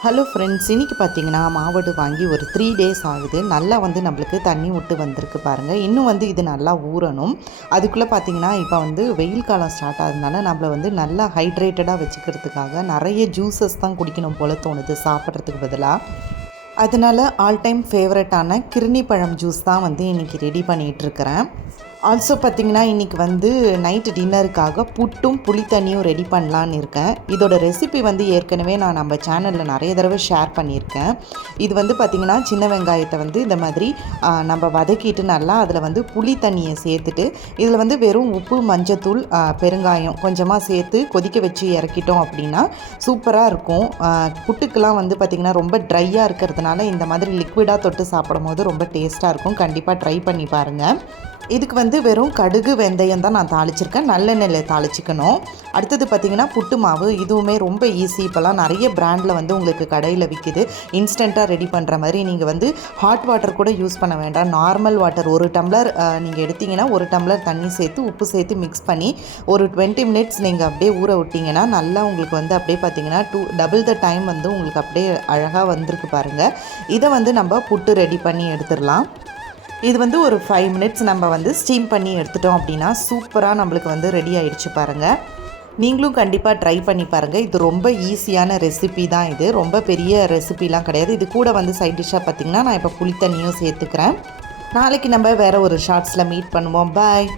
Hello friends, இன்றைக்கி பார்த்தீங்கன்னா மாவடு வாங்கி ஒரு 3 டேஸ் ஆகுது. நல்லா வந்து நம்மளுக்கு தண்ணி விட்டு வந்திருக்கு பாருங்கள். இன்னும் வந்து இது நல்லா ஊறணும். அதுக்குள்ளே பார்த்தீங்கன்னா இப்போ வந்து வெயில் காலம் ஸ்டார்ட் ஆகுதுனால நம்மளை வந்து நல்லா ஹைட்ரேட்டடாக வச்சுக்கிறதுக்காக நிறைய ஜூஸஸ் தான் குடிக்கணும் போல் தோணுது சாப்பிட்றதுக்கு பதிலாக. அதனால் ஆல் டைம் ஃபேவரட்டான கிருணி பழம் ஜூஸ் தான் வந்து இன்றைக்கி ரெடி பண்ணிகிட்ருக்கிறேன். ஆல்சோ பார்த்திங்கன்னா இன்றைக்கி வந்து நைட்டு டின்னருக்காக புட்டும் புளி தண்ணியும் ரெடி பண்ணலான்னு இருக்கேன். இதோட ரெசிபி வந்து ஏற்கனவே நான் நம்ம சேனலில் நிறைய தடவை ஷேர் பண்ணியிருக்கேன். இது வந்து பார்த்திங்கன்னா சின்ன வெங்காயத்தை வந்து இந்த மாதிரி நம்ம வதக்கிட்டு நல்லா அதில் வந்து புளி தண்ணியை சேர்த்துட்டு இதில் வந்து வெறும் உப்பு, மஞ்சத்தூள், பெருங்காயம் கொஞ்சமாக சேர்த்து கொதிக்க வச்சு இறக்கிட்டோம் அப்படின்னா சூப்பராக இருக்கும். புட்டுக்கெலாம் வந்து பார்த்திங்கன்னா ரொம்ப ட்ரையாக இருக்கிறதுனால இந்த மாதிரி லிக்விடாக தொட்டு சாப்பிடும் போது ரொம்ப டேஸ்ட்டாக இருக்கும். கண்டிப்பாக ட்ரை பண்ணி பாருங்கள். இதுக்கு வந்து வெறும் கடுகு, வெந்தயம் தான் நான் தாளிச்சிருக்கேன். நல்லெண்ணெயில் தாளிச்சிக்கணும். அடுத்தது பார்த்திங்கன்னா புட்டு மாவு. இதுவுமே ரொம்ப ஈஸி. இப்போலாம் நிறைய பிராண்டில் வந்து உங்களுக்கு கடையில் விற்கிது. இன்ஸ்டண்ட்டாக ரெடி பண்ணுற மாதிரி நீங்கள் வந்து ஹாட் வாட்டர் கூட யூஸ் பண்ண வேண்டாம். நார்மல் வாட்டர் ஒரு டம்ளர் நீங்கள் எடுத்திங்கன்னா ஒரு டம்ளர் தண்ணி சேர்த்து உப்பு சேர்த்து மிக்ஸ் பண்ணி ஒரு 20 மினிட்ஸ் நீங்கள் அப்படியே ஊற விட்டிங்கன்னா நல்லா உங்களுக்கு வந்து அப்படியே பார்த்திங்கன்னா டபுள் த டைம் வந்து உங்களுக்கு அப்படியே அழகாக வந்திருக்கு பாருங்கள். இதை வந்து நம்ம புட்டு ரெடி பண்ணி எடுத்துடலாம். இது வந்து ஒரு 5 மினிட்ஸ் நம்ம வந்து ஸ்டீம் பண்ணி எடுத்துட்டோம் அப்படின்னா சூப்பராக நம்மளுக்கு வந்து ரெடி ஆகிடுச்சு பாருங்கள். நீங்களும் கண்டிப்பாக ட்ரை பண்ணி பாருங்கள். இது ரொம்ப ஈஸியான ரெசிபி தான். இது ரொம்ப பெரிய ரெசிபிலாம் கிடையாது. இது கூட வந்து சைட் டிஷ்ஷாக பார்த்திங்கன்னா நான் இப்போ புளி தண்ணியும் சேர்த்துக்கிறேன். நாளைக்கு நம்ம வேறு ஒரு ஷார்ட்ஸில் மீட் பண்ணுவோம். பாய்.